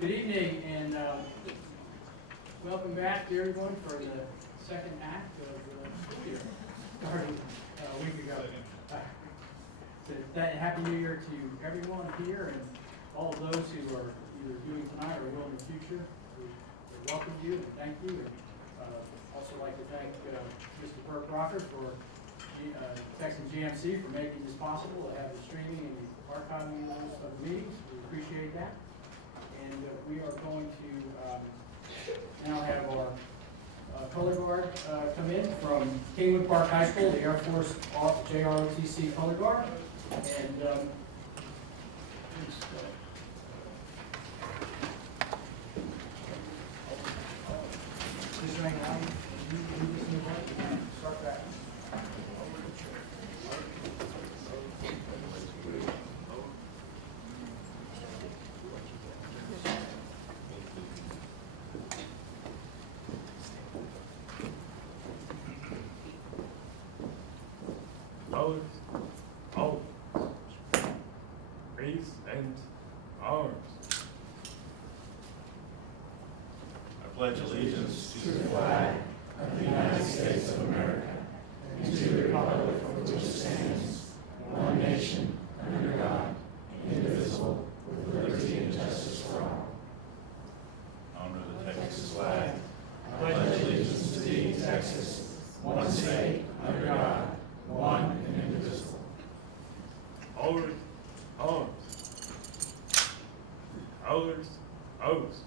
Good evening, and welcome back to everyone for the second act of the year, starting a week ago. So Happy New Year to everyone here and all of those who are either doing tonight or will in the future. We welcome you and thank you. And also like to thank Mr. Burke Rocker for Texas GMC for making this possible to have the streaming and the archiving of the meetings. We appreciate that. And we are going to now have our color guard come in from Kingwood Park High School, the Air Force JROTC color guard. And just hang on. Start back. Raise and arms. I pledge allegiance to the flag of the United States of America and to the republic for which it stands, one nation, under God, indivisible, with liberty and justice for all. Honor the Texas flag. I pledge allegiance to thee, Texas, one state, under God, one and indivisible. Always arms. Always oaths.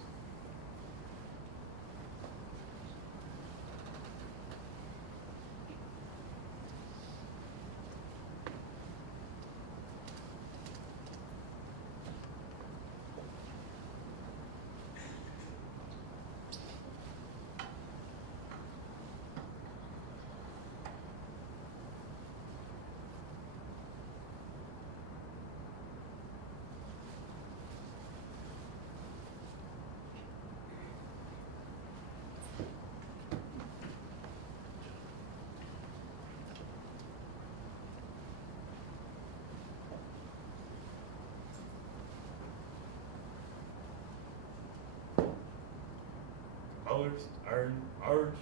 Colors are ours.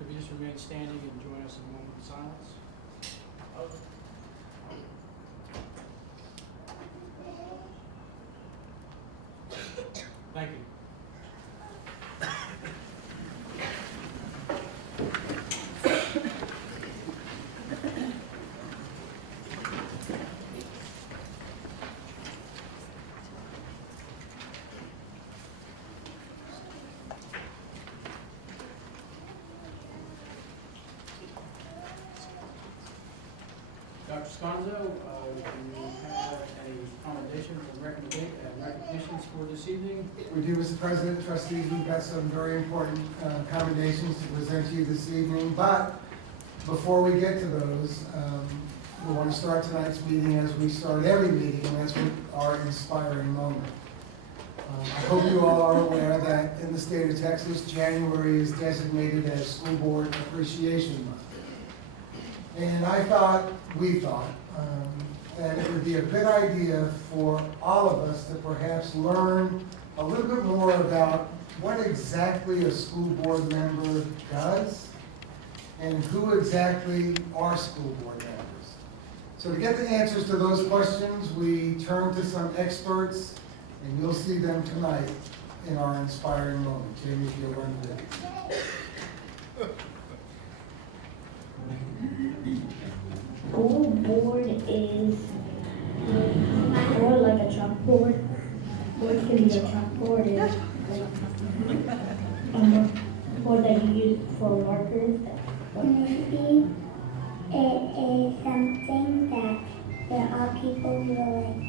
If you just remain standing and join us in a moment of silence. Thank you. Dr. Sconzo, do you have any commendations and recognitions for this evening? We do, Mr. President, trustees, we've got some very important commendations to present to you this evening, but before we get to those, we want to start tonight's meeting as we start every meeting, and that's with our inspiring moment. I hope you all are aware that in the state of Texas, January is designated as School Board Appreciation Month. And we thought, that it would be a good idea for all of us to perhaps learn a little bit more about what exactly a school board member does and who exactly are school board members. So to get the answers to those questions, we turn to some experts, and you'll see them tonight in our inspiring moment. Jamie, if you'll run with it. for markers? Maybe it is something that there are people who like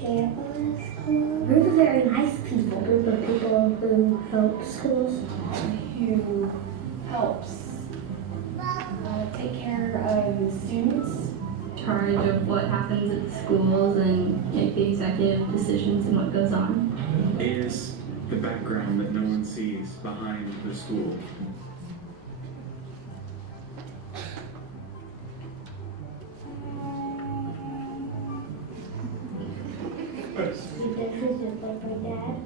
care about the school. Group of very nice people. Group of people who help schools. Who helps take care of the students. Charge of what happens at the schools and make the executive decisions and what goes on. Is the background that no one sees behind the school. He fixes just like my dad.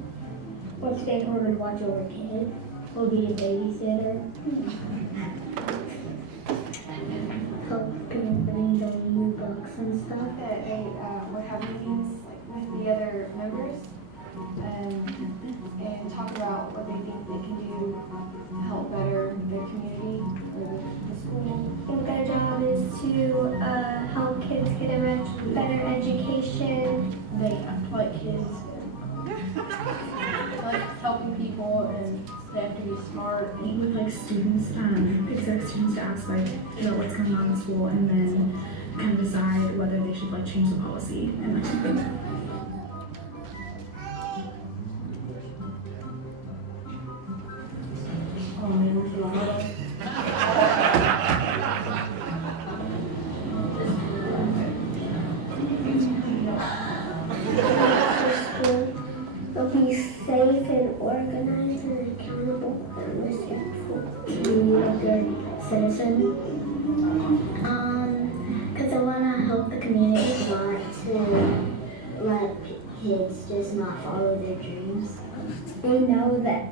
We'll stay home and watch over kids. We'll be a babysitter. Help them bring them new books and stuff. That they would have meetings like with the other members and talk about what they think they can do to help better their community or the school. I think their job is to help kids get a better education. They like kids, like helping people, and they have to be smart. Meet with like students, expect students to ask like, you know, what's going on in school, and then kind of decide whether they should like change the policy and like. Oh man, we're so loud. They'll be safe and organized and accountable and respectful. Be a good citizen. Because I want to help the community, not to let kids just not follow their dreams. They know that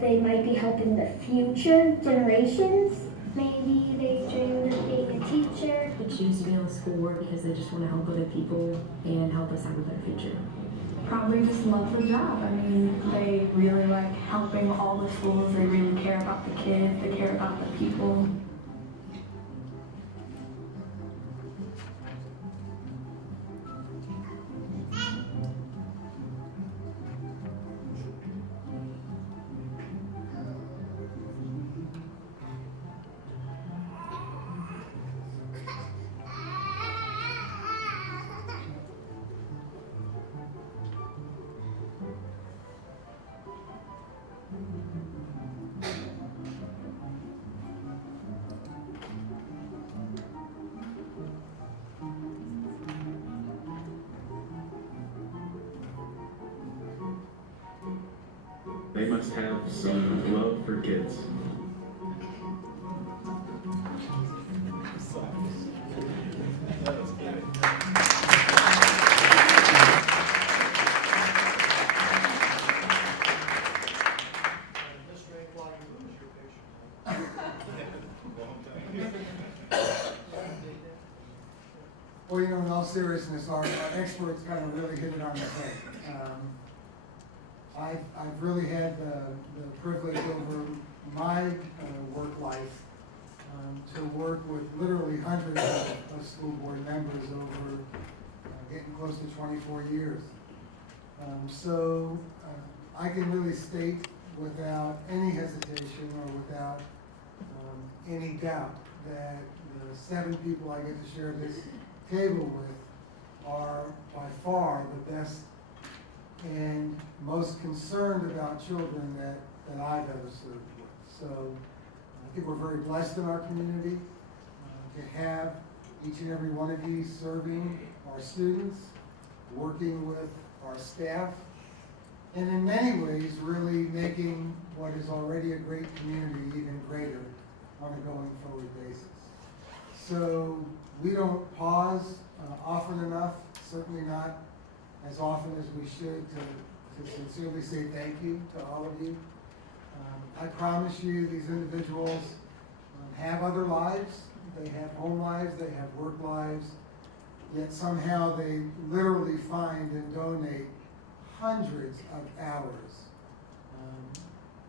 they might be helping the future generations. Maybe they dreamed of being a teacher. They choose to be on the school board because they just want to help other people and help us have a better future. Probably just love the job. I mean, they really like helping all the schools. They really care about the kids. They care about the people. They must have some love for kids. Well, you know, in all seriousness, our experts kind of really hit it on the head. I've really had the privilege over my work life to work with literally hundreds of school board members over getting close to 24 years. So I can really state without any hesitation or without any doubt that the 7 people I get to share this table with are by far the best and most concerned about children that I've ever served with. So I think we're very blessed in our community to have each and every one of you serving our students, working with our staff, and in many ways really making what is already a great community even greater on a going forward basis. So we don't pause often enough, certainly not as often as we should, to sincerely say thank you to all of you. I promise you these individuals have other lives. They have home lives, they have work lives, yet somehow they literally find and donate hundreds of hours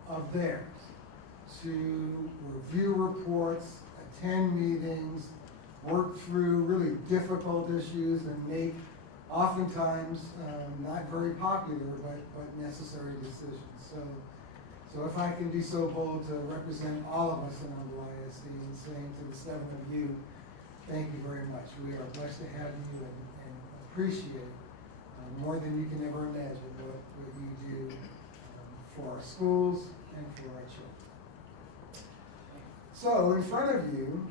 of theirs to review reports, attend meetings, work through really difficult issues, and make oftentimes not very popular but necessary decisions. So if I can be so bold to represent all of us in Humble ISD and saying to the 7 of you, thank you very much. We are blessed to have you and appreciate more than you can ever imagine what you do for our schools and for our children. So in front of you,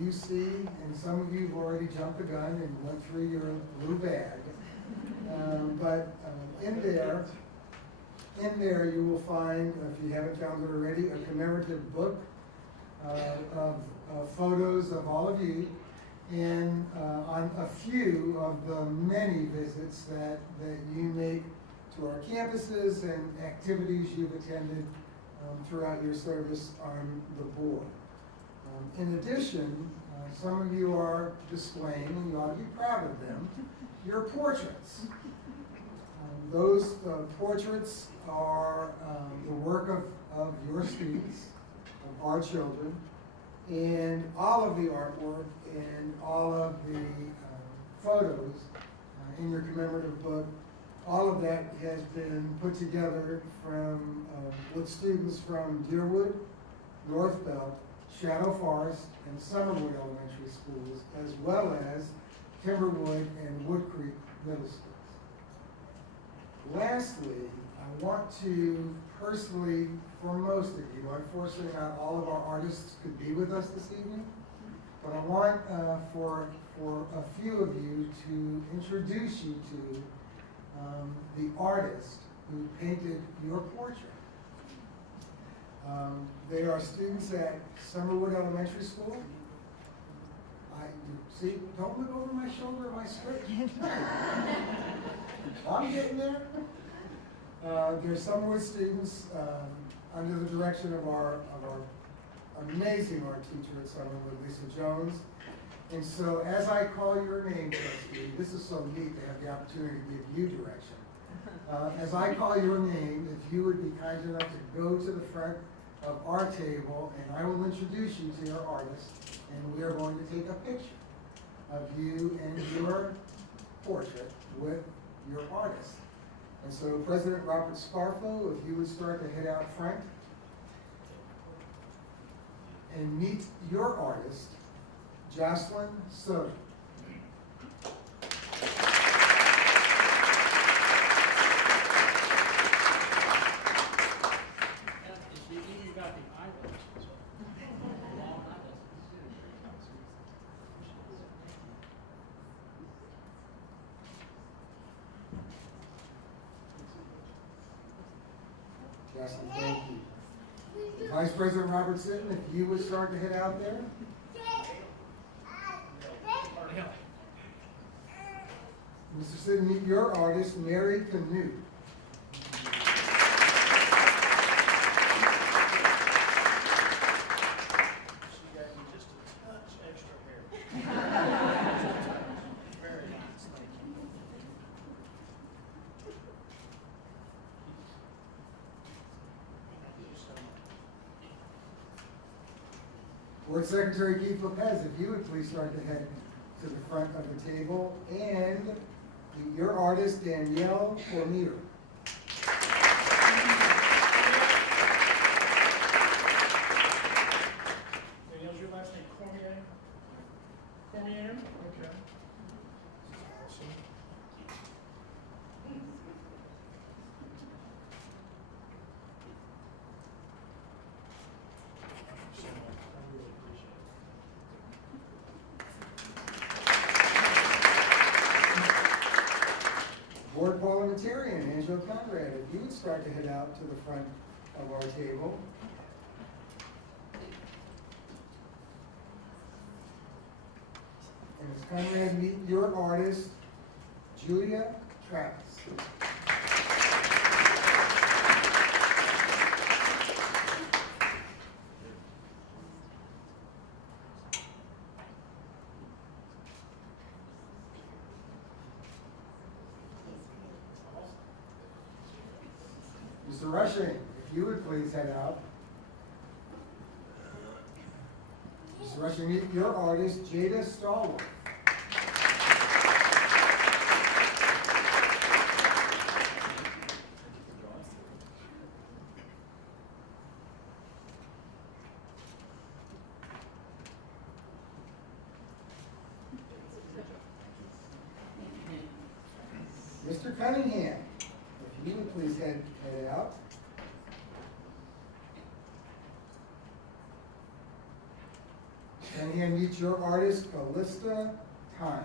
you see, and some of you have already jumped the gun and went through your blue bag, but in there you will find, if you haven't found it already, a commemorative book of photos of all of you, and on a few of the many visits that you make to our campuses and activities you've attended throughout your service on the board. In addition, some of you are displaying, and you ought to be proud of them, your portraits. Those portraits are the work of your students, of our children, and all of the artwork and all of the photos in your commemorative book, all of that has been put together from with students from Deerwood, North Bell, Shadow Forest, and Summerwood Elementary Schools, as well as Timberwood and Wood Creek Middle Schools. Lastly, I want to personally, for most of you, unfortunately not all of our artists could be with us this evening, but I want for a few of you to introduce you to the artist who painted your portrait. They are students at Summerwood Elementary School. See, don't look over my shoulder of my skirt. I'm getting there. They're Summerwood students under the direction of our amazing art teacher at Summerwood, Lisa Jones. And so as I call your name, trustee, this is so neat to have the opportunity to give you direction. As I call your name, if you would be kind enough to go to the front of our table, and I will introduce you to your artist, and we are going to take a picture of you and your portrait with your artist. And so President Robert Scarfo, if you would start to head out front and meet your artist, Jocelyn Soto. Jocelyn, thank you. Vice President Robert Sitton, if you would start to head out there. Mr. Sitton, meet your artist, Mary Canute. Board Secretary Keith Lopez, if you would please start to head to the front of the table, and meet your artist, Danielle Cormier. Danielle's your last name, Cormier? Cormier? Okay. Board Parliamentarian Angela Conrad, if you would start to head out to the front of our table. And Ms. Conrad, meet your artist, Julia Travis. Mr. Rushing, if you would please head out. Mr. Rushing, meet your artist, Jada Stallworth. Mr. Cunningham, if you would please head out. Cunningham meets your artist, Callista Times.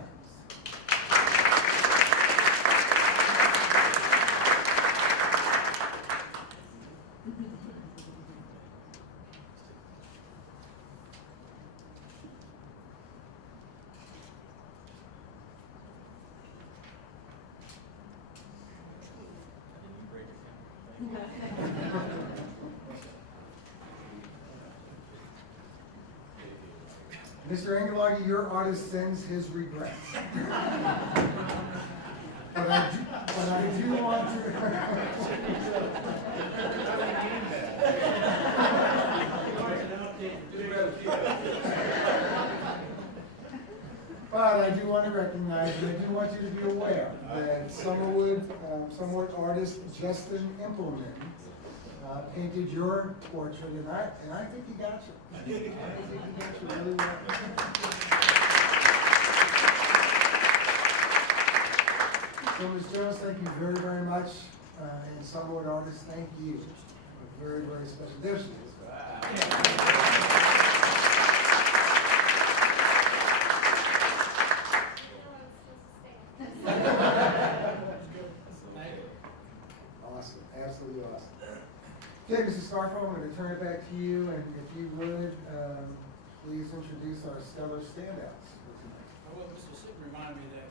Mr. Angelagi, your artist sends his regrets. But I do want to. But I do want to recognize, and I do want you to be aware that Summerwood artist Justin Impleman painted your portrait, and I think he got you. I think he got you really well. So, Ms. Jones, thank you very, very much. And Summerwood artist, thank you. A very, very special. There she is. Awesome, absolutely awesome. Okay, Mrs. Starfo, I'm going to turn it back to you, and if you would, please introduce our stellar standouts for tonight. Well, Mr. Sid reminded me that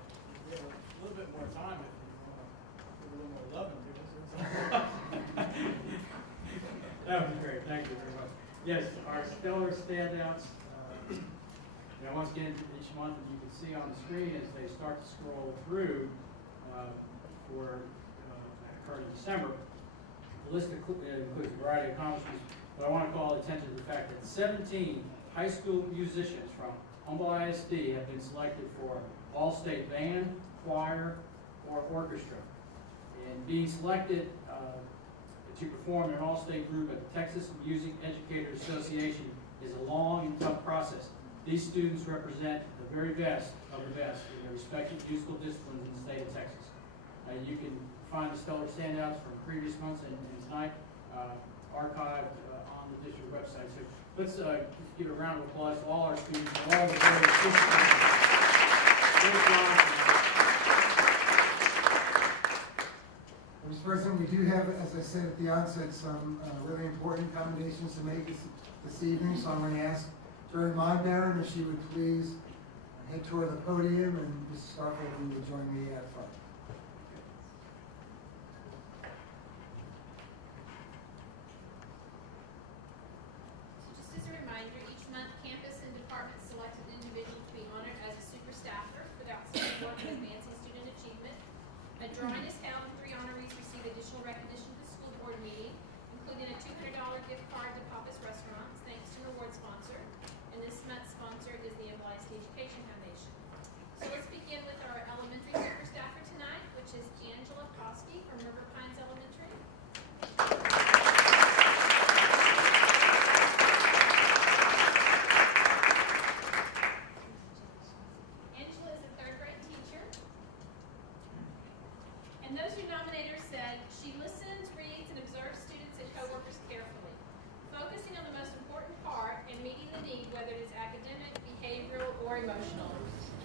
we have a little bit more time if you want to give a little more love into it. That would be great. Thank you very much. Yes, our stellar standouts. Once again, each month, as you can see on the screen, as they start to scroll through for occurred in December, the list includes a variety of accomplishments, but I want to call attention to the fact that 17 high school musicians from Humboldt ISD have been selected for all-state band, choir, or orchestra. And being selected to perform in an all-state group at the Texas Music Educators Association is a long and tough process. These students represent the very best of the best in their respective musical disciplines in the state of Texas. You can find the stellar standouts from previous months and tonight archived on the district website. So let's give a round of applause to all our students and all the various disciplines. Mr. President, we do have, as I said at the onset, some really important commendations to make this evening, so I'm going to ask Jerry Monbaron if she would please head toward the podium, and Mrs. Starfield, you will join me at front. Just as a reminder, each month campus and departments select an individual to be honored as a super staffer for their outstanding work in advancing student achievement. A drawing is held and 3 honorees receive additional recognition at the school board meeting, including a $200 gift card to Papa's Restaurants, thanks to an award sponsor. And this month's sponsor is the ISD Education Foundation. So let's begin with our elementary super staffer tonight, which is Angela Koski from River Pines Elementary. Angela is a 3rd grade teacher. And those who nominated her said, she listens, reads, and observes students and coworkers carefully, focusing on the most important part and meeting the need, whether it is academic, behavioral, or emotional.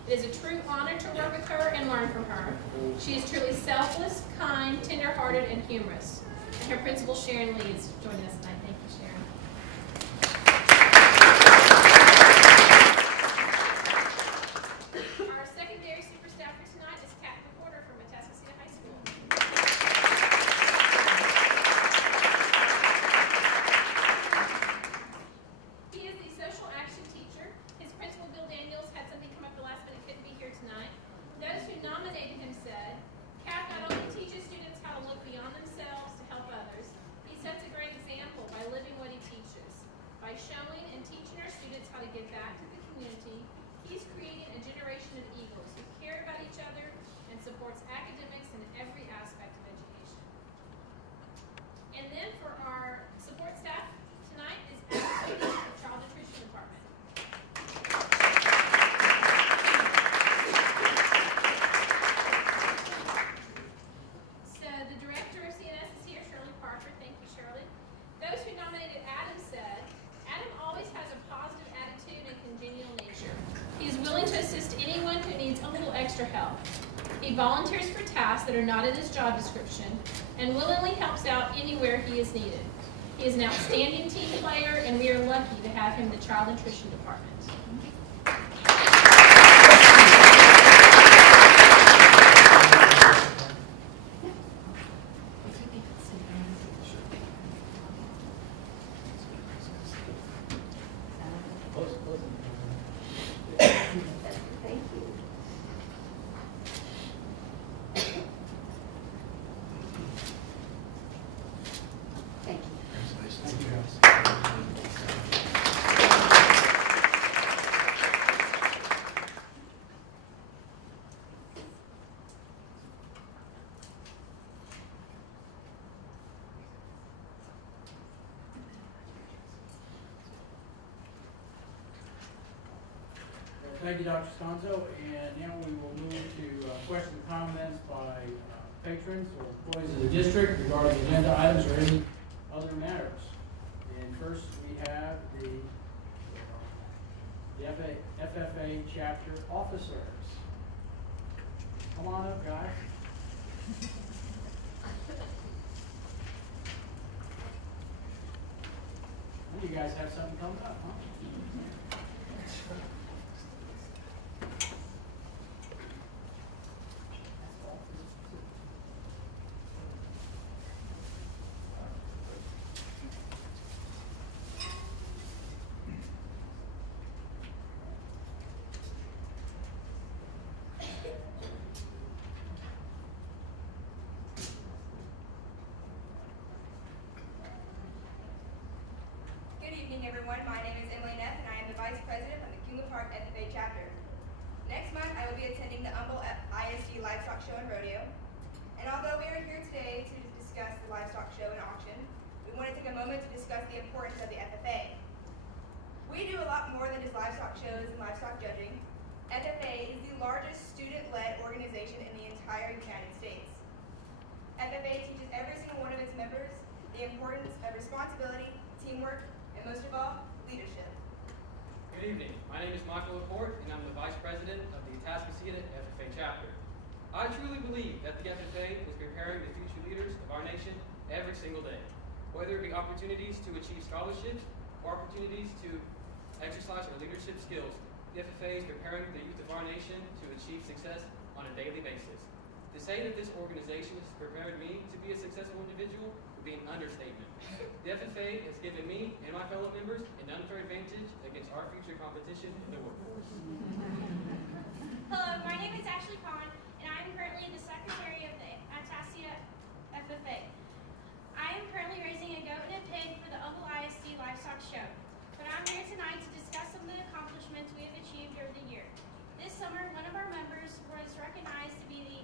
It is a true honor to work with her and learn from her. She is truly selfless, kind, tender-hearted, and humorous. And her principal, Sharon Lee, is joining us tonight. Thank you, Sharon. Our secondary super staffer tonight is Kat Porter from Atascocita High School. He is the social action teacher. His principal, Bill Daniels, had something come up the last minute, couldn't be here tonight. Those who nominated him said, Kat not only teaches students how to look beyond themselves to help others, he sets a great example by living what he teaches. anyone who needs a little extra help. He volunteers for tasks that are not in his job description and willingly helps out anywhere he is needed. He is an outstanding team player, and we are lucky to have him in the child nutrition department. Thank you, Dr. Sconzo, and now we will move to questions and comments by patrons or employees of the district regarding agenda items or any other matters. And first, we have the FFA chapter officers. Come on up, guys. Well, you guys have something coming up, huh? Good evening, everyone. My name is Emily Neff, and I am the Vice President of the Cumberland Park FFA chapter. Next month, I will be attending the Humble ISD Livestock Show and Rodeo. And although we are here today to discuss the livestock show and auction, we want to take a moment to discuss the importance of the FFA. We do a lot more than just livestock shows and livestock judging. FFA is the largest student-led organization in the entire United States. FFA teaches every single one of its members the importance of responsibility, teamwork, and most of all, leadership. Good evening. My name is Michael Laporte, and I'm the Vice President of the Atascocita FFA chapter. I truly believe that the FFA is preparing the future leaders of our nation every single day. Whether it be opportunities to achieve scholarships or opportunities to exercise our leadership skills, the FFA is preparing the youth of our nation to achieve success on a daily basis. To say that this organization has prepared me to be a successful individual would be an understatement. The FFA has given me and my fellow members an unfair advantage against our future competition in the workforce. Hello, my name is Ashley Kahn, and I am currently the Secretary of the Atascocita FFA. I am currently raising a goat and a pig for the Humble ISD Livestock Show, but I'm here tonight to discuss some of the accomplishments we have achieved over the year. This summer, one of our members was recognized to be the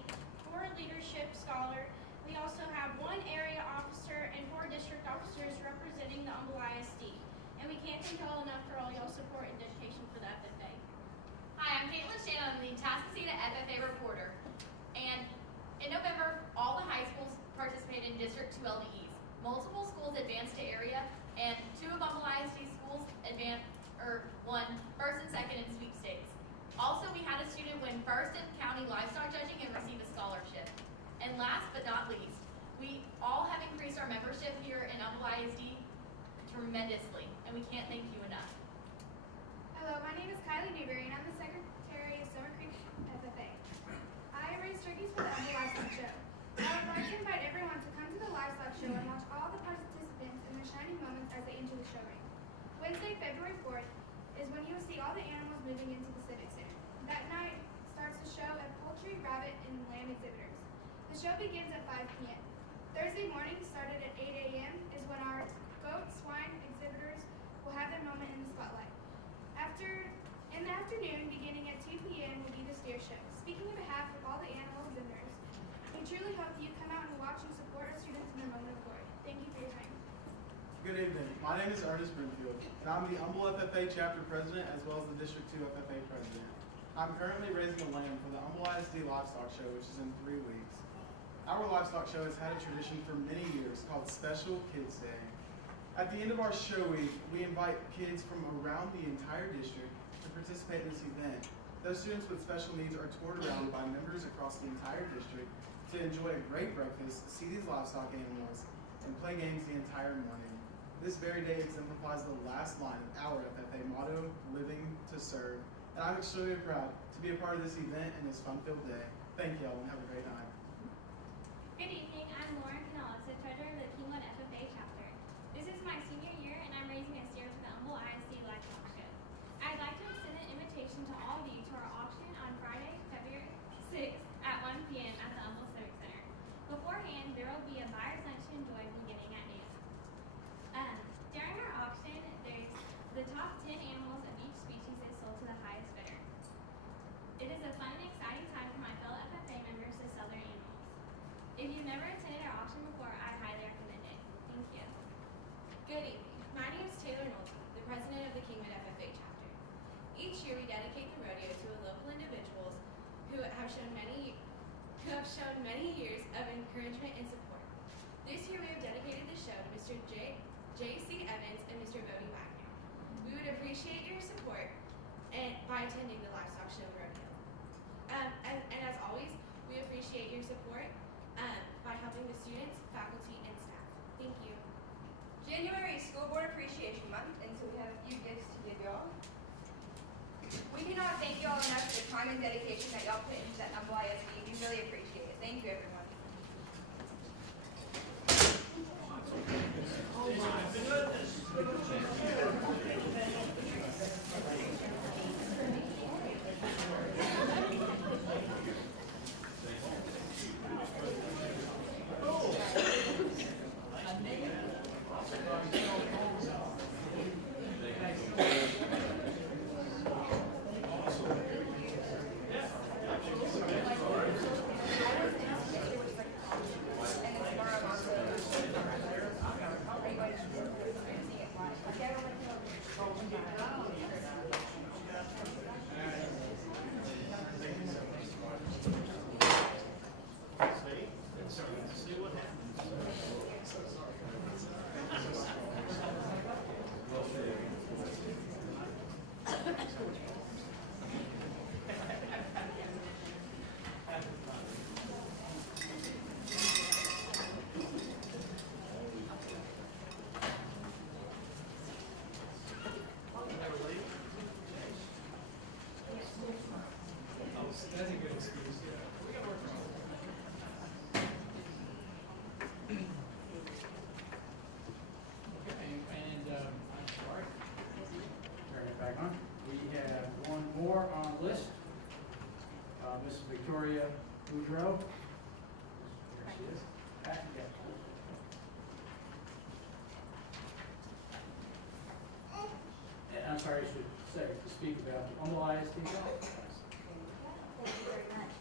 Core Leadership Scholar. We also have one area officer and 4 district officers representing the Humble ISD. And we can't thank y'all enough for all y'all's support and dedication for the FFA. Hi, I'm Caitlin Shannon, I'm the Atascocita FFA reporter. And in November, all the high schools participated in District 2 LDEs. Multiple schools advanced to area, and 2 of Humble ISD schools won first and second in sweepstakes. Also, we had a student win first in county livestock judging and receive a scholarship. And last but not least, we all have increased our membership here in Humble ISD tremendously, and we can't thank you enough. Hello, my name is Kylie Newberry, and I'm the Secretary of Summer Creek FFA. I raise turkeys for the Humble Livestock Show. I would like to invite everyone to come to the Livestock Show and watch all the participants in their shining moments as they enter the show ring. Wednesday, February 4th, is when you will see all the animals moving into the Civic Center. That night starts the show at poultry, rabbit, and lamb exhibitors. The show begins at 5 p.m. Thursday morning, started at 8 a.m., is when our goat, swine exhibitors will have their moment in the spotlight. In the afternoon, beginning at 2 p.m., will be the steer show. Speaking on behalf of all the animal exhibitors, we truly hope that you come out and watch and support our students in their moment of glory. Thank you for your time. Good evening. My name is Ernest Brinfield, and I'm the Humble FFA chapter president as well as the District 2 FFA president. I'm currently raising a lamb for the Humble ISD Livestock Show, which is in 3 weeks. Our livestock show has had a tradition for many years called Special Kids Day. At the end of our show week, we invite kids from around the entire district to participate in this event. Those students with special needs are toured around by members across the entire district to enjoy a great breakfast, see these livestock animals, and play games the entire morning. This very day exemplifies the last line of our FFA motto, living to serve, and I'm extremely proud to be a part of this event and this fun-filled day. Thank y'all and have a great night. Good evening, I'm Lauren Canales, the treasurer of the Kingwood FFA chapter. This is my senior year and I'm raising a steer for the Humble ISD Livestock Show. I'd like to extend an invitation to all of you to our auction on Friday, February 6th at 1 p.m. at the Humble Civic Center. Beforehand, there will be a buyer's lunch to enjoy beginning at noon. During our auction, there's the top 10 animals of each species is sold to the highest bidder. It is a fun and exciting time for my fellow FFA members to sell their animals. If you've never attended our auction before, I highly recommend it. Thank you. Good evening. My name is Taylor Nolte, the president of the Kingwood FFA chapter. Each year we dedicate the rodeo to local individuals who have shown many years of encouragement and support. This year we have dedicated the show to Mr. J.C. Evans and Mr. Bodie Wagner. We would appreciate your support by attending the Livestock Show Rodeo. And as always, we appreciate your support by helping the students, faculty, and staff. Thank you. January is School Board Appreciation Month, and so we have a few gifts to give y'all. We cannot thank y'all enough for the time and dedication that y'all put into that Humble ISD. We really appreciate it. Thank you, everyone. That's a good excuse. Okay, and I'm sorry. Turn it back on. We have one more on the list. Miss Victoria Boudreau. There she is. Back again. And I'm sorry, I should say to speak about the Humble ISD golf class. Thank you very much.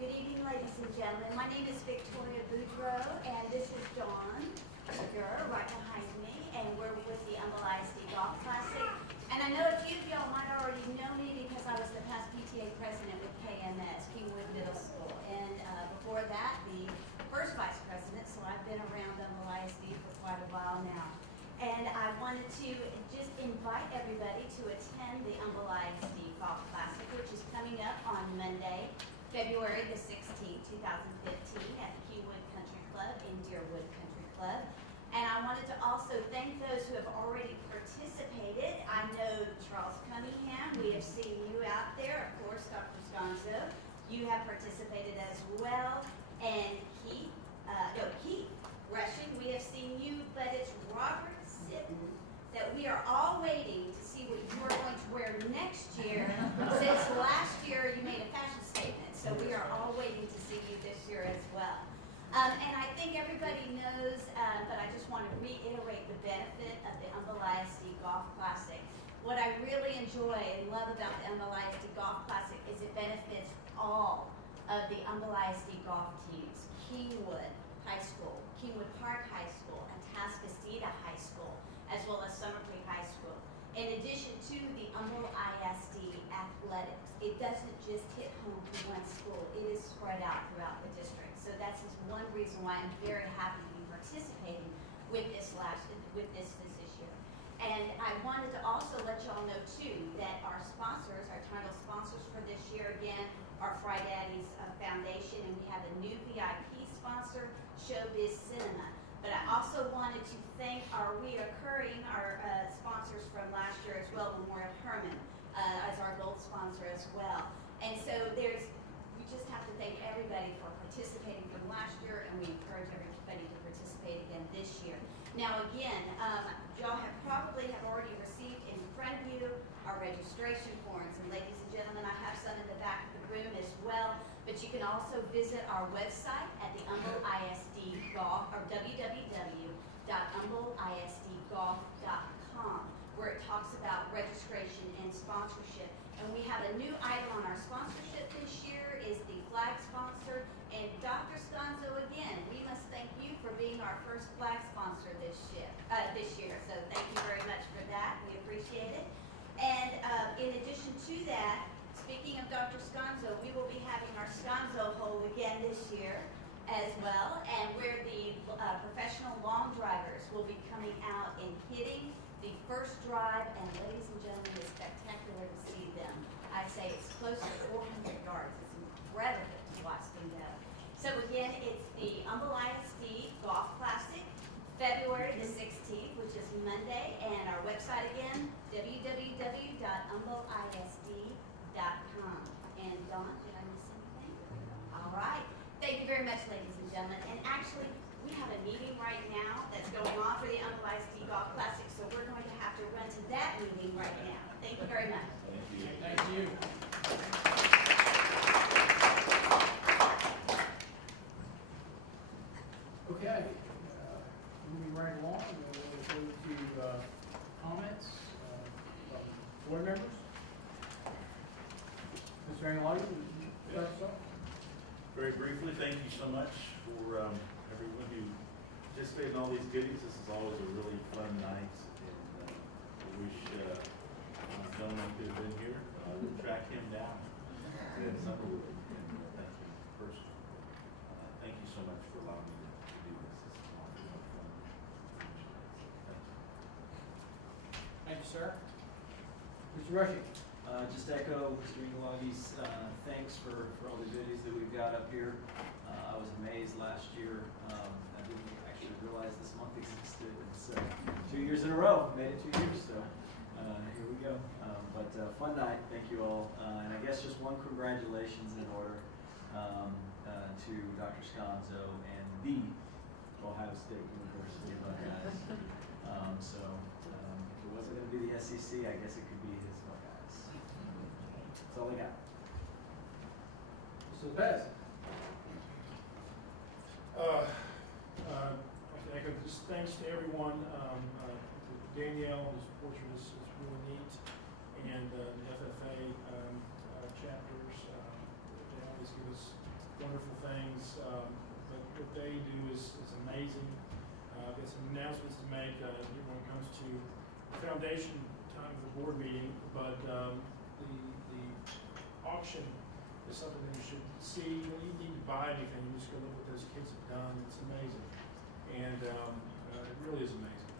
Good evening, ladies and gentlemen. My name is Victoria Boudreau, and this is Dawn Gurr right behind me, and we're with the Humble ISD Golf Classic. And I know a few of y'all might already know me because I was the past PTA president with KMS, Kingwood Middle School, and before that, the first vice president, so I've been around Humble ISD for quite a while now. And I wanted to just invite everybody to attend the Humble ISD Golf Classic, which is coming up on Monday, February the 16th, 2015 at the Kingwood Country Club in Deerwood Country Club. And I wanted to also thank those who have already participated. I know Charles Cunningham, we have seen you out there. Of course, Dr. Sconzo, you have participated as well. And Keith Russian, we have seen you, but it's Robert Sitten that we are all waiting to see what you are going to wear next year, since last year you made a fashion statement. So we are all waiting to see you this year as well. And I think everybody knows, but I just want to reiterate the benefit of the Humble ISD Golf Classic. What I really enjoy and love about the Humble ISD Golf Classic is it benefits all of the Humble ISD golf teams. Kingwood High School, Kingwood Park High School, and Atascocita High School, as well as Summer Creek High School. In addition to the Humble ISD athletics, it doesn't just hit home to one school, it is spread out throughout the district. So that's just one reason why I'm very happy to be participating with this year. And I wanted to also let y'all know too that our sponsors, our title sponsors for this year again, are Fry Daddy's Foundation, and we have a new VIP sponsor, Showbiz Cinema. But I also wanted to thank our sponsors from last year as well, Memorial Herman as our gold sponsor as well. And so we just have to thank everybody for participating from last year, and we encourage everybody to participate again this year. Now again, y'all probably have already received in front of you our registration forms, and ladies and gentlemen, I have some in the back of the room as well, but you can also visit our website at the Humboldt ISD Golf, or www.humbleisdgolf.com, where it talks about registration and sponsorship. And we have a new item on our sponsorship this year is the flag sponsor. And Dr. Sconzo, again, we must thank you for being our first flag sponsor this year. So thank you very much for that. We appreciate it. And in addition to that, speaking of Dr. Sconzo, we will be having our Sconzo hole again this year as well, and where the professional long drivers will be coming out and hitting the first drive, and ladies and gentlemen, it's spectacular to see them. I say it's close to 400 yards. It's incredible to watch them go. So again, it's the Humboldt ISD Golf Classic, February the 16th, which is Monday, and our website again, www.humbleisd.com. And Dawn, did I miss anything? All right. Thank you very much, ladies and gentlemen. And actually, we have a meeting right now that's going on for the Humboldt ISD Golf Classic, so we're going to have to run to that meeting right now. Thank you very much. Thank you. Okay, moving right along, we'll go to comments from board members. Mr. Angelotti, would you start us off? Very briefly, thank you so much for everyone who participated in all these goodies. This is always a really fun night, and I wish gentleman could have been here to track him down in Summerwood. And thank you personally. Thank you so much for allowing me to do this. This is awesome fun. Thank you, sir. Mr. Rushing. Just echo Mr. Ingelotti's thanks for all the goodies that we've got up here. I was amazed last year. I didn't actually realize this month existed. It's 2 years in a row. Made it 2 years, so here we go. But fun night. Thank you all. And I guess just one congratulations in order to Dr. Sconzo and the Ohio State University Buckeyes. So if it wasn't going to be the SEC, I guess it could be his Buckeyes. That's all I got. Mr. Lopez. Okay, just thanks to everyone. Danielle, his portrait is really neat, and the FFA chapters, they always give us wonderful things, but what they do is amazing. I've got some announcements to make when it comes to the foundation time of the board meeting, but the auction is something that you should see. You don't need to buy anything, you just go look what those kids have done. It's amazing, and it really is amazing.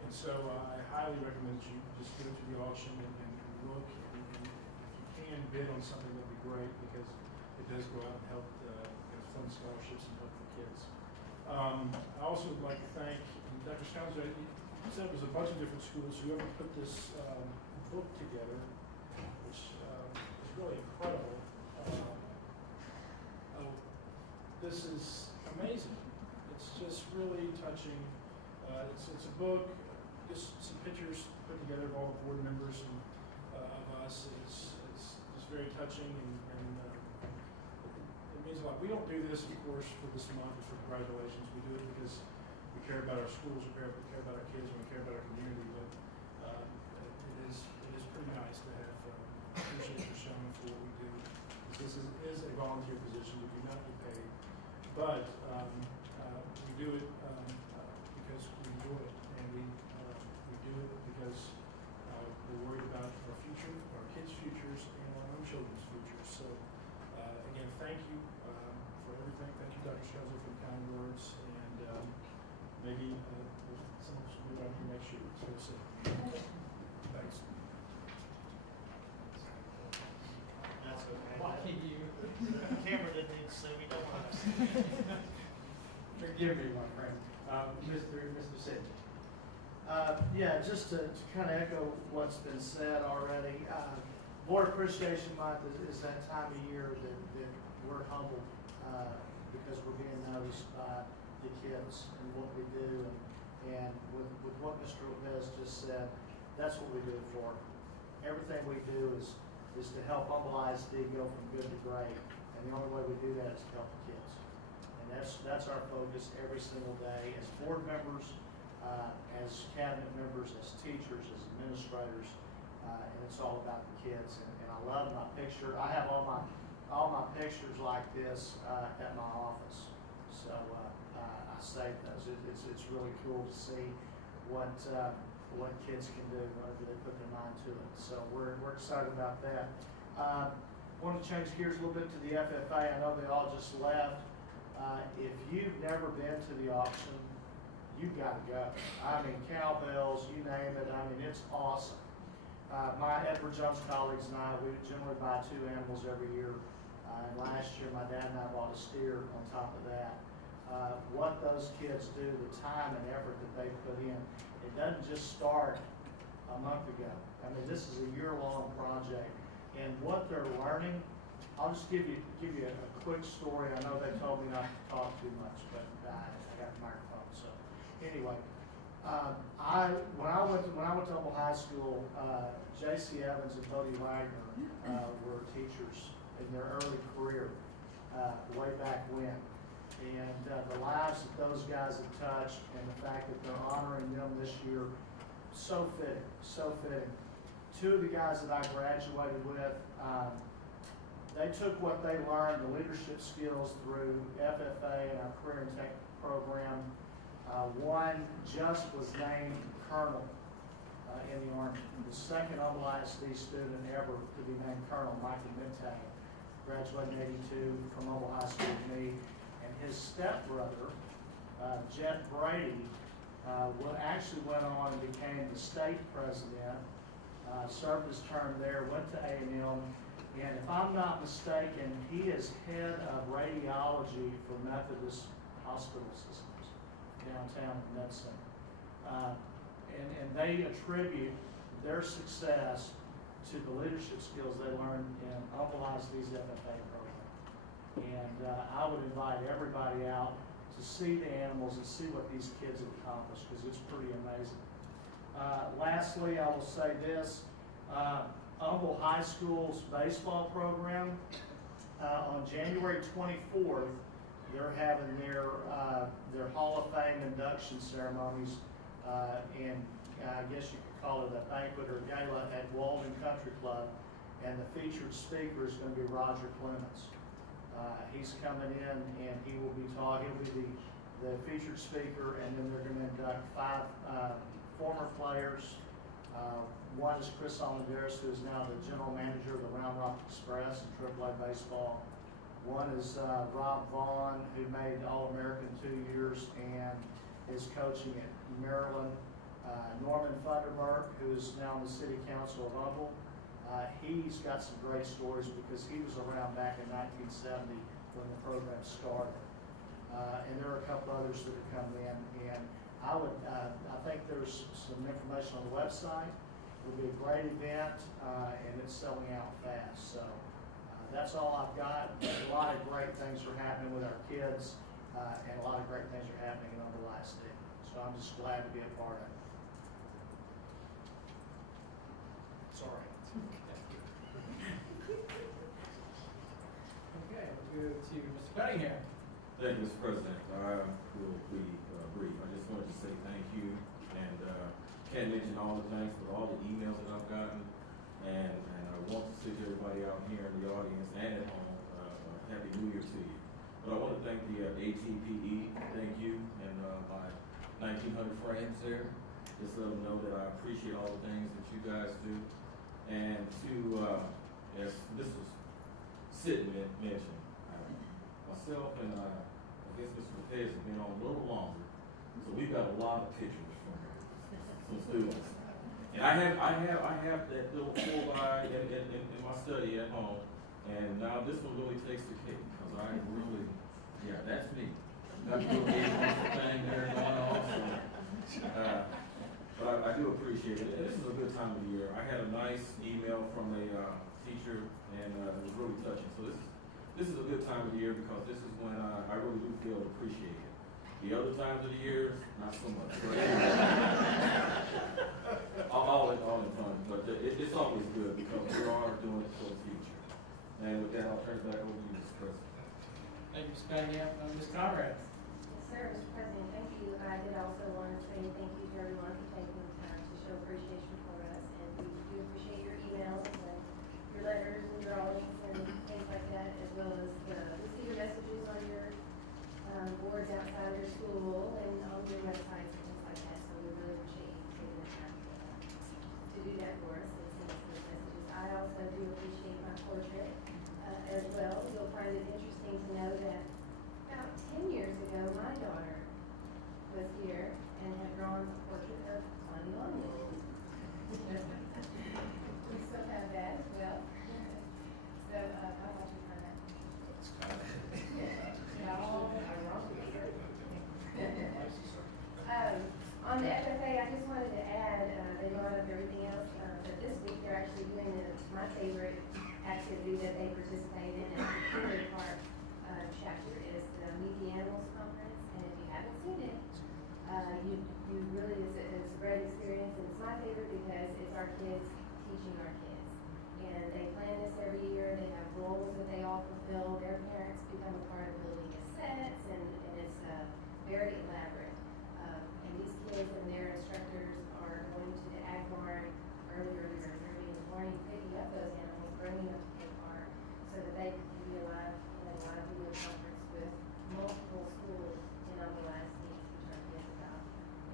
And so I highly recommend that you just go to the auction and look, and if you can bid on something, that'd be great, because it does go out and help fund scholarships and help the kids. I also would like to thank Dr. Sconzo. He said it was a bunch of different schools. Whoever put this book together, which is really incredible. This is amazing. It's just really touching. It's a book, just some pictures put together of all the board members and of us. It's just very touching, and it means a lot. We don't do this, of course, for this month or for congratulations. We do it because we care about our schools, we care about our kids, and we care about our community. But it is pretty nice to have appreciation shown for what we do. This is a volunteer position. We do not get paid, but we do it because we enjoy it, and we do it because we're worried about our future, our kids' futures, and our own children's futures. So again, thank you for everything. Thank you, Dr. Sconzo, for the kind words, and maybe some of us will be around here next year. So we'll see. so we don't want to. Forgive me, my friend. Mr. Sidney. Yeah, just to kind of echo what's been said already, Board Appreciation Month is that time of year that we're humbled because we're being noticed by the kids and what we do. And with what Mr. Lopez just said, that's what we do it for. Everything we do is to help Humble ISD go from good to great. And the only way we do that is to help the kids. And that's our focus every single day as board members, as cabinet members, as teachers, as administrators, and it's all about the kids. And I love my picture. I have all my pictures like this at my office. So I save those. It's really cool to see what kids can do whenever they put their mind to it. So we're excited about that. Want to change gears a little bit to the FFA. I know they all just left. If you've never been to the auction, you've got to go. I mean, cowbells, you name it. I mean, it's awesome. My Edward Jones colleagues and I, we generally buy 2 animals every year. And last year, my dad and I bought a steer on top of that. What those kids do, the time and effort that they put in, it doesn't just start a month ago. I mean, this is a year-long project. And what they're learning, I'll just give you a quick story. I know they told me not to talk too much, but I got the microphone. So anyway, when I went to Humble High School, J.C. Evans and Bodie Wagner were teachers in their early career, way back when. And the lives that those guys have touched and the fact that they're honoring them this year, so fitting, so fitting. 2 of the guys that I graduated with, they took what they learned, the leadership skills through FFA and our Career and Tech program. One just was named Colonel in the Army. The second Humble ISD student ever to be named Colonel, Michael Mintag, graduated in '82 from Humble High School with me. And his stepbrother, Jet Brady, actually went on and became the state president, served his term there, went to A&M, and if I'm not mistaken, he is head of radiology for Methodist Hospital Systems downtown in Med Center. And they attribute their success to the leadership skills they learned in Humble ISD's FFA program. And I would invite everybody out to see the animals and see what these kids have accomplished, because it's pretty amazing. Lastly, I will say this, Humble High School's baseball program, on January 24th, they're having their Hall of Fame induction ceremonies, and I guess you could call it a banquet or gala at Walden Country Club, and the featured speaker is going to be Roger Clemens. He's coming in and he will be talking, he'll be the featured speaker, and then they're going to induct 5 former players. One is Chris Almendares, who is now the general manager of the Round Rock Express in AAA baseball. One is Rob Vaughn, who made All-American 2 years and is coaching at Maryland. Norman Funderburk, who is now in the City Council of Humble. He's got some great stories because he was around back in 1970 when the program started. And there are a couple others that have come in. And I think there's some information on the website. It'll be a great event, and it's selling out fast. So that's all I've got. A lot of great things are happening with our kids, and a lot of great things are happening in Humble ISD. So I'm just glad to be a part of it. Sorry. Okay, we'll go to Mr. Cunningham. Thank you, Mr. President. I will be brief. I just wanted to say thank you, and can't mention all the thanks for all the emails that I've gotten, and I want to see everybody out here in the audience and at home, Happy New Year to you. But I want to thank the ATPE, thank you, and my 1,900 friends there. Just let them know that I appreciate all the things that you guys do. And to, as Mr. Sidney mentioned, myself and I guess Mr. Lopez have been on a little longer, so we've got a lot of pictures from some students. And I have that little 4x in my study at home, And now this one really takes the cake, because I really, yeah, that's me. Got the little thing there going on, so, but I do appreciate it. And this is a good time of the year. I had a nice email from a teacher, and it was really touching. So this is a good time of the year, because this is when I really do feel appreciated. The other times of the year, not so much. all in fun, but it's always good, because we are doing it for the future. And with that, I'll turn it back over to you, Mr. President. Thank you, Mr. Cunningham. Ms. Conrad? Yes, sir, Mr. President, thank you. I did also want to say thank you to everyone for taking the time to show appreciation for us, and we do appreciate your emails and your letters and drawings and things like that, as well as we see your messages on your boards outside your school and on your websites and things like that, so we really appreciate you taking the time to do that for us and send us those messages. I also do appreciate my portrait as well. You'll find it interesting to know that about 10 years ago, my daughter was here and had drawn a portrait of Tony Longwood. We still have that as well. So, how about you find that? On the FFA, I just wanted to add, they brought up everything else, but this week they're actually doing my favorite activity that they participate in at the Kimberly Park chapter is the Meet the Animals Conference, and if you haven't seen it, you really, it's a great experience, and it's my favorite because it's our kids teaching our kids. And they plan this every year, they have roles that they all fulfill, their parents become a part of building the sets, and it's very elaborate. And these kids and their instructors are going to the ag barn early in the morning, picking up those animals, bringing them to Cape Park, so that they can be alive in a live video conference with multiple schools in Uncle ISD to teach our kids about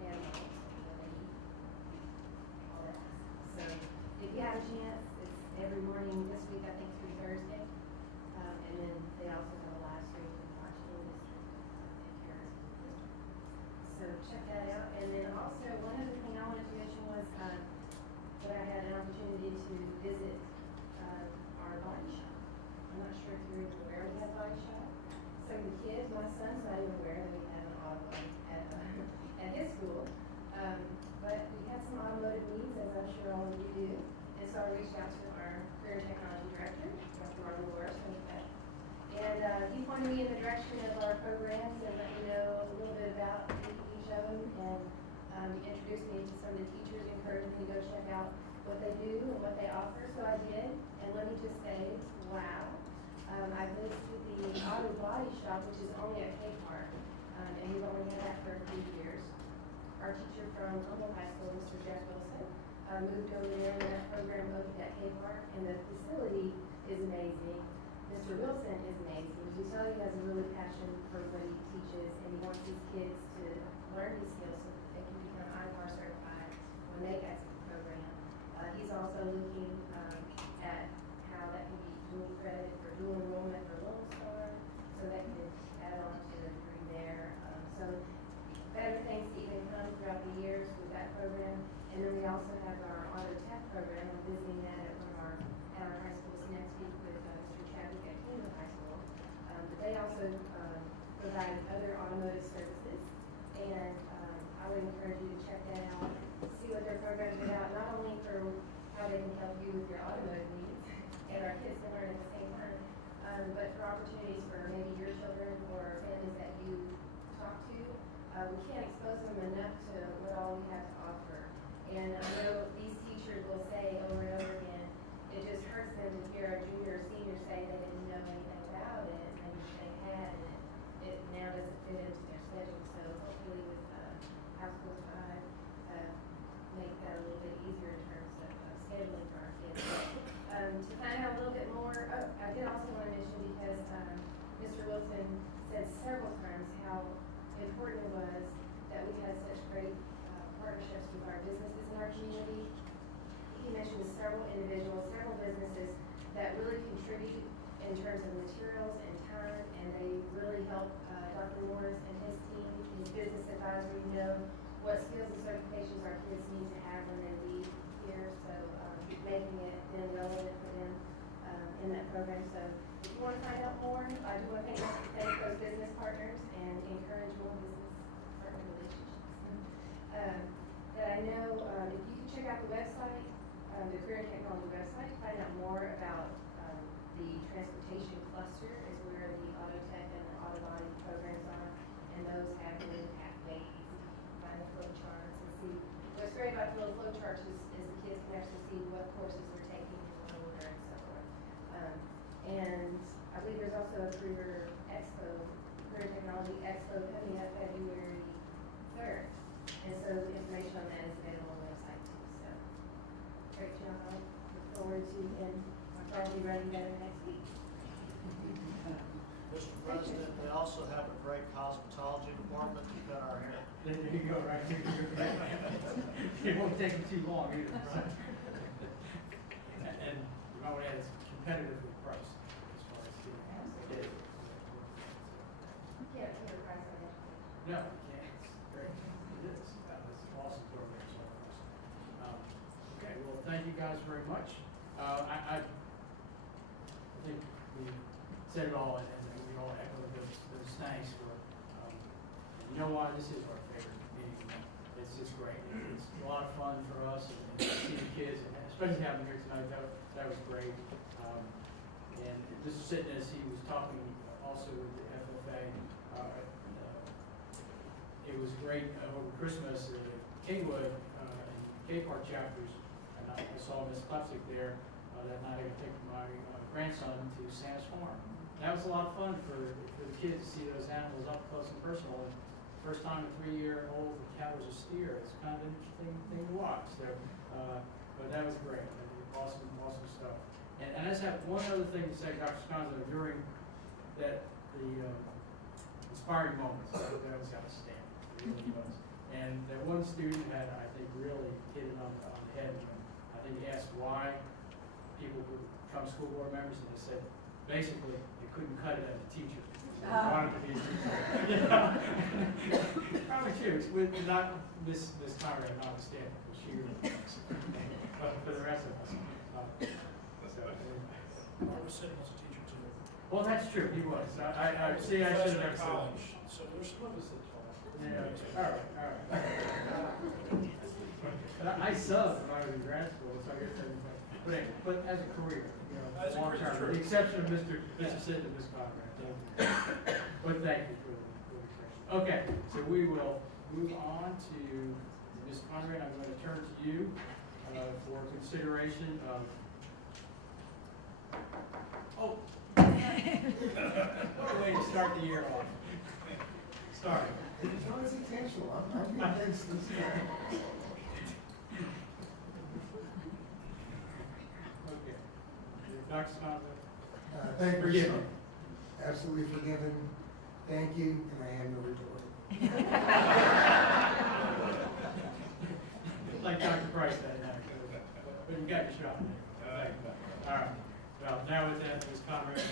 animals, what they eat, all that. So if you have a chance, it's every morning this week, I think through Thursday. And then they also have a live stream to watch in the district if you're in the district. So check that out. And then also, one other thing I wanted to mention was that I had an opportunity to visit our body shop. I'm not sure if you're aware we have a body shop. Some of the kids, my son's not even aware that we have an auto body at his school. But we had some automotive needs, as I'm sure all of you do. And so I reached out to our career and technology director, Dr. Marlon Morris, and he pointed me in the direction of our programs and let me know a little bit about each of them, and introduced me to some of the teachers, encouraged me to go check out what they do and what they offer. So I did, and let me just say, wow. I visited the auto body shop, which is only at Cape Park, and we've only had that for a few years. Our teacher from Humboldt High School, Mr. Jeff Wilson, moved over there, and that program opened at Cape Park, and the facility is amazing. Mr. Wilson is amazing. You tell he has a really passion for what he teaches, and he wants these kids to learn these skills so that they can become IPAR certified when they get to the program. He's also looking at how that can be dual credit for dual enrollment for Lone Star, so that can add on to the degree there. So better things to even come throughout the years with that program. And then we also have our auto tech program. I'm visiting that at our high schools next week with Mr. Chadwick at Kingwood High School. But they also provide other automotive services, and I would encourage you to check that out, see what their programs are about, not only for how they can help you with your automotive needs, and our kids can learn at the same time, but for opportunities for maybe your children or families that you talk to. We can't expose them enough to what all we have to offer. And I know these teachers will say over and over again, it just hurts them to hear a junior or senior say they didn't know anything about it, and they wish they had, and it now doesn't fit into their schedule. So hopefully with House Bill 5, make that a little bit easier in terms of scheduling for our kids. To find out a little bit more, I did also want to mention, because Mr. Wilson said several times how important it was that we had such great partnerships with our businesses in our community. He mentioned several individuals, several businesses that really contribute in terms of materials and time, and they really help Dr. Morris and his team, his business advisory, know what skills and certifications our kids need to have when they leave here, so making it then relevant for them in that program. So if you want to find out more, I do want to thank those business partners and encourage more business partner relationships. But I know if you can check out the website, the Career and Technology website, to find out more about the transportation cluster is where the auto tech and the auto body programs are, and those have little pathways, find the flow charts and see. What's great about the little flow charts is the kids can actually see what courses they're taking in what order and so forth. And I believe there's also a career and technology expo coming up February 3rd. And so the information on that is available on the website too. So great job. I look forward to, and I'll probably be running better next week. Mr. President, they also have a great cosmetology department to cut our hair. There you go, right here. It won't take you too long either. And you might want to add it's competitively priced as far as the You can't put a price on it. No, you can't. It's great. It is. It's an awesome program. So awesome. Okay, well, thank you guys very much. I think we said it all, and we all echo those thanks for. And you know why? This is our favorite meeting. It's just great. It's a lot of fun for us, and to see the kids, and especially having them here tonight. That was great. And just sitting as he was talking, also with the FFA. It was great over Christmas, Kingwood and K-Park chapters, and I saw Miss Klopsick there that night. I took my grandson to Santa's Farm. That was a lot of fun for the kids to see those animals up close and personal. And first time a 3-year-old cow was a steer. It's kind of an interesting thing to watch. So, but that was great. Awesome stuff. And I just have one other thing to say, Dr. Sconzo, during that the inspiring moments. That was outstanding. It really was. And that one student had, I think, really hit it on the head when I think he asked why people would become school board members, and they said basically they couldn't cut it as a teacher. They wanted to be a teacher. Probably true. It's with not Miss Conrad notwithstanding, but she really was. But for the rest of us. I was sitting as a teacher too. Well, that's true. He was. I see. I should have never said that. So there's some of us that talk. Yeah. All right. But I subbed when I was in grad school, so I guess but anyway, but as a career, you know, As a long career, term, sure. with the exception of Mr. Sid and Ms. Conrad. But thank you for the question. Okay, so we will move on to Ms. Conrad. I'm going to turn to you for consideration of. Oh. What a way to start the year off. Sorry. No, it's intentional. I'm convinced this guy. Okay. Dr. Sconzo? Thank you. Forgiven. Absolutely forgiven. Thank you, and I have no retort. Like Dr. Price that night. But you got your shot. All right. Well, now with that, Ms. Conrad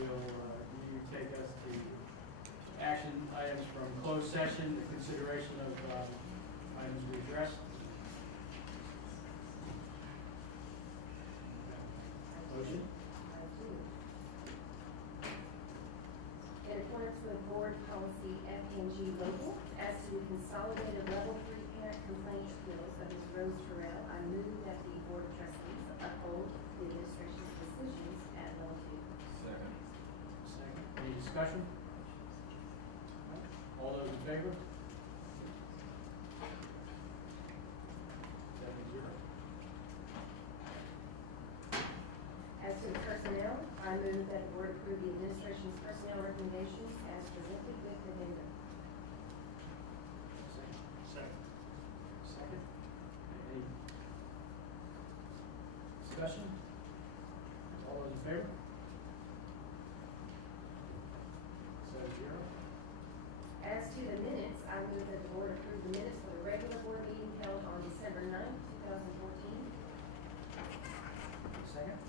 will you take us to action items from closed session, the consideration of items we addressed. Motion? In accordance with board policy FNG local, as to the consolidated level 3 parent complaint appeals of Ms. Rose Terrell, I move that the board of trustees uphold the administration's decisions at level 2. Second. Second. Any discussion? All those in favor? 7-0. As to the personnel, I move that the board approve the administration's personnel recommendations as presented with addendum. Second. Any discussion? All those in favor? 7-0. As to the minutes, I move that the board approve the minutes for the regular board meeting held on December 9th, 2014. Second.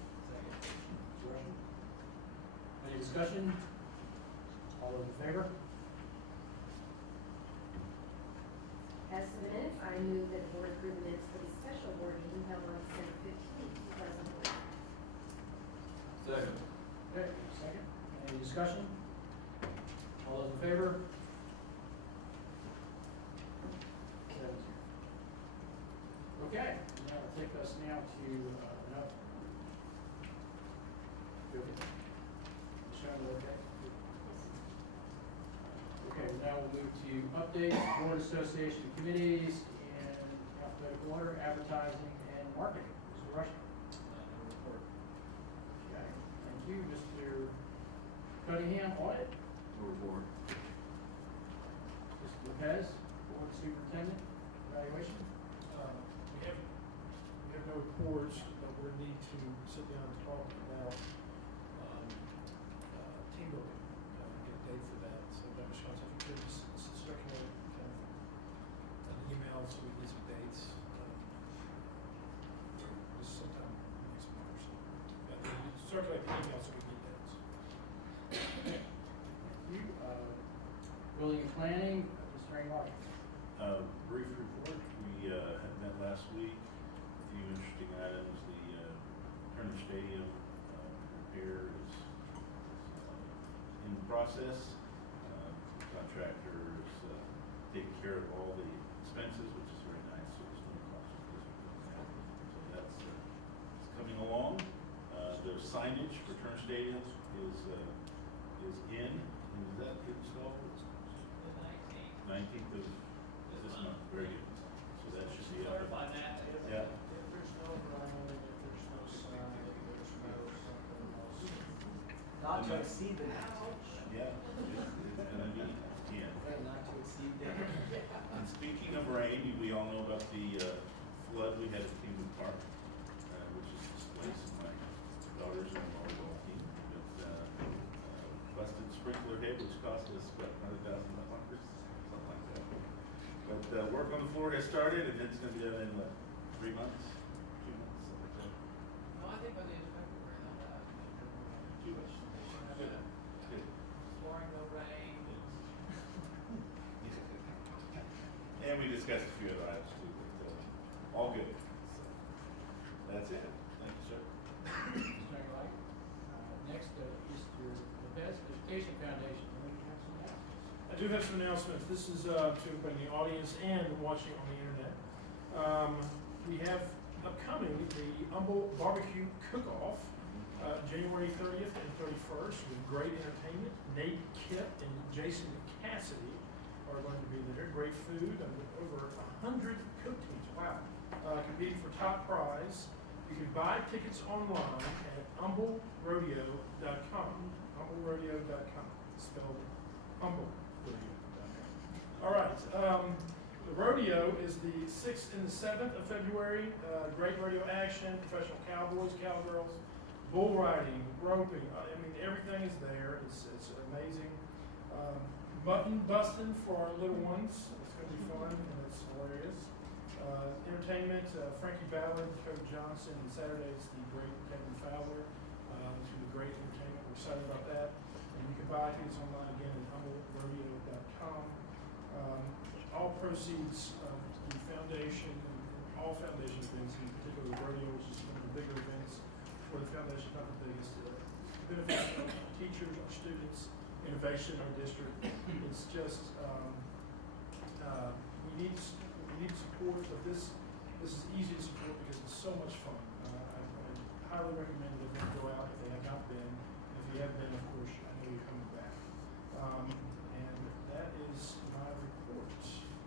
Any discussion? All those in favor? As to the minutes, I move that the board approve the minutes for the special board meeting held on December 15th, 2014. Second. Okay, second. Any discussion? All those in favor? 7-0. Okay, that'll take us now to, no. You okay? Michelle, you okay? Okay, now we'll move to updates, board association committees, and alphabetical order, advertising, and marketing. Mr. Rushing. Report. Okay, thank you. Mr. Cunningham, audit. No report. Mr. Lopez, board superintendent, evaluation. We have no reports, but we need to sit down and talk about team building, get a date for that. So Dr. Schatz, if you could just circulate kind of an email so we get some dates. Just sometime next month or so. Circulate the email so we get dates. Thank you. Building and planning, Mr. Ray Martin. Brief report, we had met last week, a few interesting items. The Turner Stadium repair is in process. Contractor is taking care of all the expenses, which is very nice, so it's no cost to the district. So that's it's coming along. The signage for Turner Stadium is in, and is that installed? 19th of this month, very good. So that should be up. Yeah. If there's no ground, if there's no sign, if there's no something else. Not to exceed the net. Yeah, it's gonna be, yeah. Not to exceed the. And speaking of rain, we all know about the flood we had at Kingwood Park, which is displaced my daughters and volleyball team. But busted sprinkler head, which cost us about $100,000, something like that. But work on the floor has started, and it's going to be done in what, 3 months, 2 months, something like that. No, I think by the end of February, they'll have. 2 months. Good. Good. Pouring no rain. And we discussed a few other items too, but all good. So, that's it. Thank you, sir. Mr. Wright. Next, Mr. Lopez, Education Foundation. We have some announcements. I do have some announcements. This is to everybody in the audience and watching on the internet. We have upcoming the Humble Barbecue Cook-Off, January 30th and 31st with great entertainment. Nate Kipp and Jason Cassidy are going to be there. Great food. Over 100 cook teams. Wow. Competing for top prize. You can buy tickets online at humblerodeo.com. Humblerodeo.com. Spelled humblerodeo.com. All right. The rodeo is the 6th and the 7th of February. Great rodeo action, professional cowboys, cowgirls, bull riding, roping. I mean, everything is there. It's amazing. Mutton busting for our little ones. It's going to be fun and it's hilarious. Entertainment, Frankie Ballard, Cody Johnson, and Saturday is the great Kevin Fowler. It's going to be great entertainment. We're excited about that. And you can buy tickets online again at humblerodeo.com. All proceeds of the foundation and all foundation events, in particular the rodeo, which is one of the bigger events for the foundation, not the biggest, benefits our teachers, our students, innovation in our district. It's just we need support, but this is easy to support because it's so much fun. I highly recommend that they go out if they have not been. If you have been, of course, I know you're coming back. And that is my report.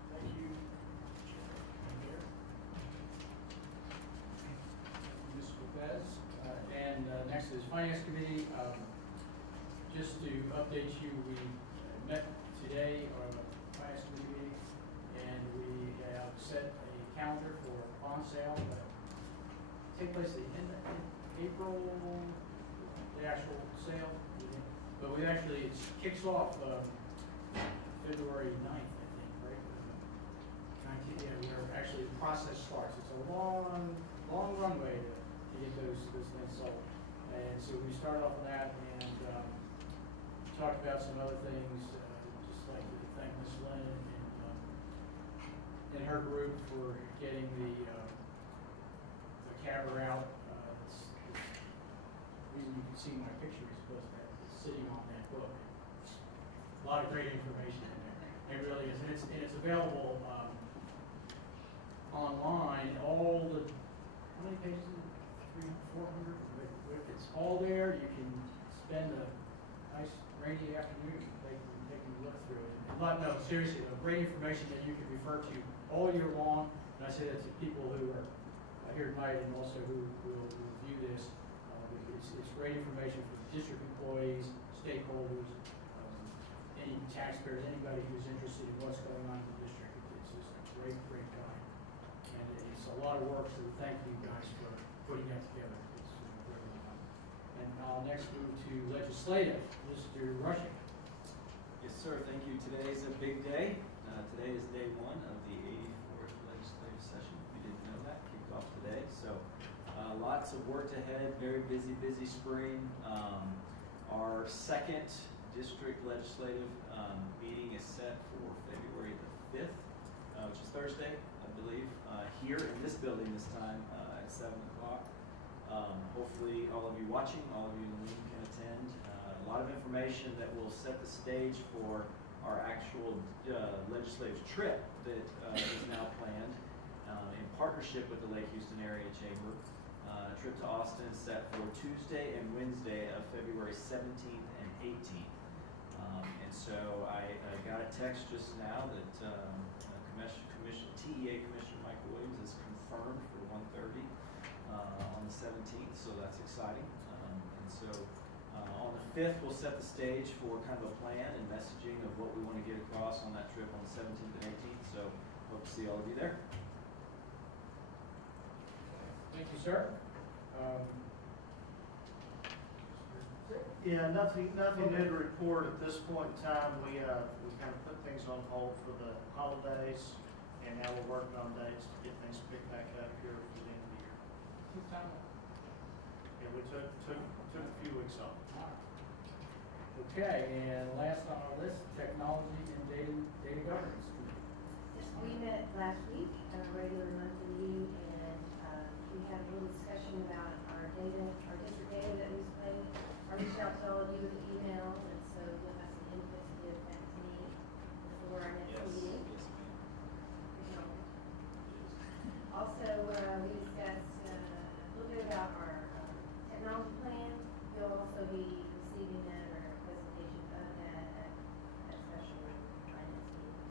Thank you, Chair. Mr. Lopez. And next is Finance Committee. Just to update you, we met today on the Finance Committee meeting, and we have set a calendar for a bond sale that take place at the end of April, the actual sale. But we actually, it kicks off February 9th, I think, right? 19th, yeah, where actually the process starts. It's a long runway to get those things sold. And so we start off on that and talked about some other things, just like to thank Ms. Lynn and her group for getting the camera out. We and you can see my picture is supposed to have, it's sitting on that book. A lot of great information in there. It really is, and it's available online. All the, how many pages is it? 300, 400? It's all there. You can spend a nice rainy afternoon taking a look through it. But no, seriously, great information that you can refer to all year long. And I say that to people who are here tonight and also who will review this. It's great information for district employees, stakeholders, any taxpayers, anybody who's interested in what's going on in the district. It's just a great guide. And it's a lot of work, so thank you guys for putting that together. It's very well done. And I'll next move to legislative. Mr. Rushing. Yes, sir. Thank you. Today is a big day. Today is day one of the 84th legislative session. If you didn't know that, kicked off today. So lots of work ahead. Very busy spring. Our second district legislative meeting is set for February the 5th, which is Thursday, I believe, here in this building this time at 7 o'clock. Hopefully all of you watching, all of you in the room can attend. A lot of information that will set the stage for our actual legislative trip that is now planned in partnership with the Lake Houston Area Chamber. A trip to Austin is set for Tuesday and Wednesday of February 17th and 18th. And so I got a text just now that TEA Commissioner Michael Williams is confirmed for 1:30 on the 17th, so that's exciting. And so on the 5th, we'll set the stage for kind of a plan and messaging of what we want to get across on that trip on the 17th and 18th. So hope to see all of you there. Thank you, sir. Yeah, nothing new to report at this point in time. We kind of put things on hold for the holidays, and now we're working on dates to get things picked back up here for the end of the year. Yeah, we took a few weeks off. Okay, and last on our list, technology and data governance. Yes, we met last week at a regular monthly meeting, and we had a little discussion about our district data that we displayed. I reached out to all of you with an email, and so you'll have some input to give back to me before our next meeting. Also, we discussed a little bit about our technology plan. You'll also be receiving that or a presentation of that at special finance meeting.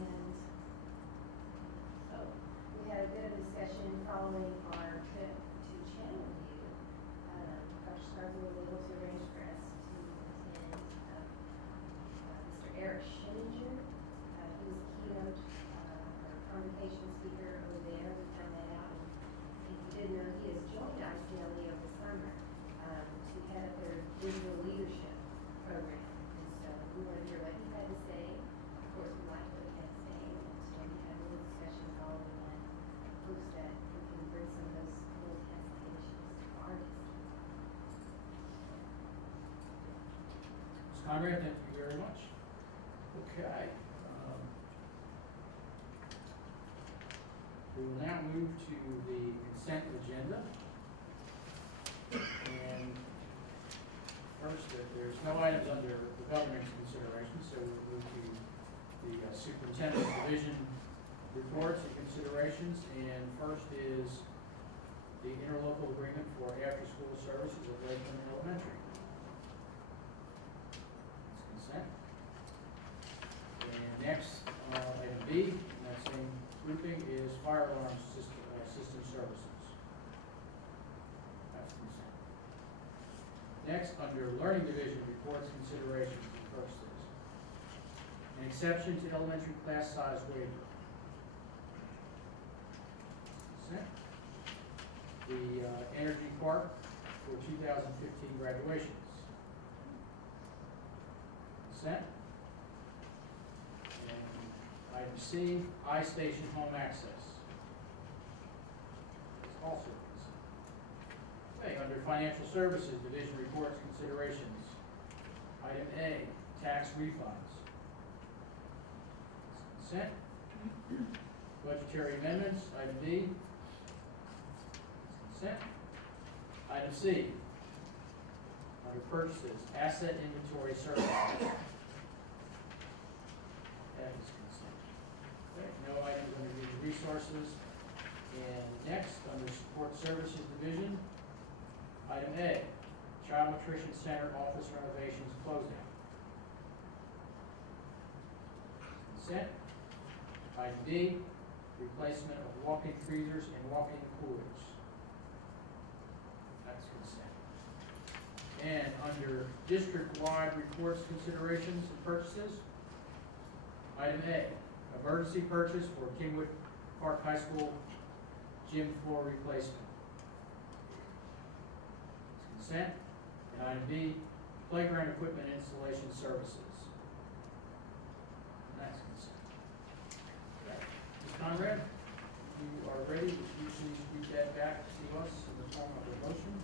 And so we had a bit of discussion following our trip to Channelview. Dr. Scarborough was able to arrange for us to attend Mr. Eric Schillinger. He was a keynote convocation speaker over there. We found that out. And if you didn't know, he has joined ICLE over the summer to head up their digital leadership program. And so we wanted to hear what he had to say. Of course, we liked what he had to say. And so we had a little discussion following that. Hopes that we can bring some of those little test initiatives to our district. Ms. Conrad, thank you very much. Okay. We will now move to the consent agenda. And first, there's no items under the governor's consideration, so we'll move to the superintendent's division reports and considerations. And first is the interlocal agreement for after-school services at Lakeland Elementary. That's consent. And next, item B, in that same grouping, is fire alarm system services. That's consent. Next, under learning division reports, considerations, and purposes. An exception to elementary class size waiver. Consent. The Energy Park for 2015 graduations. Consent. And item C, iStation home access. It's also consent. Okay, under financial services, division reports, considerations. Item A, tax refunds. It's consent. Budgetary amendments, item B. It's consent. Item C, under purchases, asset inventory services. That is consent. Okay, no items under human resources. And next, under support services division, item A, Child Nutrition Center office renovations closeout. Consent. Item D, replacement of walk-in freezers and walk-in coolers. That's consent. And under district-wide reports, considerations, and purchases, item A, emergency purchase for Kingwood Park High School gym floor replacement. It's consent. And item B, playground equipment installation services. And that's consent. Okay. Ms. Conrad, you are ready. Would you please read that back to us in the form of a motion?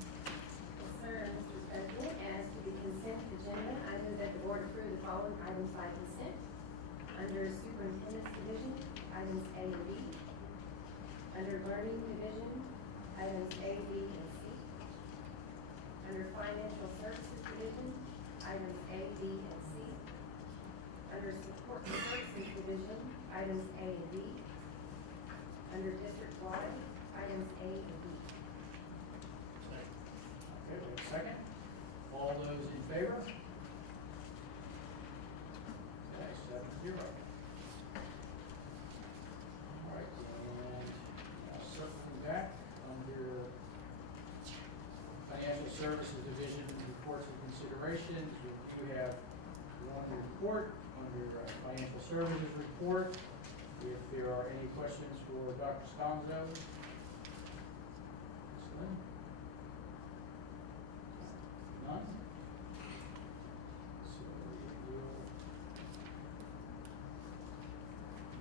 Yes, sir, Mr. President, as to the consent agenda, I move that the board approve the following items by consent. Under superintendent's division, items A and B. Under learning division, items A, B, and C. Under financial services division, items A, B, and C. Under support services division, items A and B. Under district-wide, items A and B. Okay, we have a second. All those in favor? Okay, 7-0. All right, and now circling back under financial services division reports and considerations, we do have one report under financial services report. If there are any questions for Dr. Sconzo. Ms. Lynn? None? So we will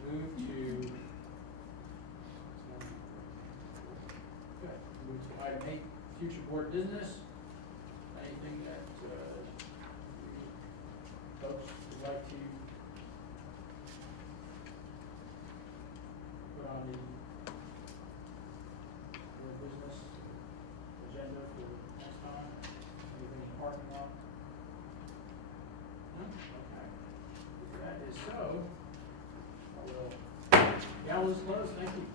move to, good, move to item 8, future board business. Anything that folks would like to put on the board business agenda for next time? Anything in parking lot? No? Okay. If that is so, I will, gavel is closed. Thank you.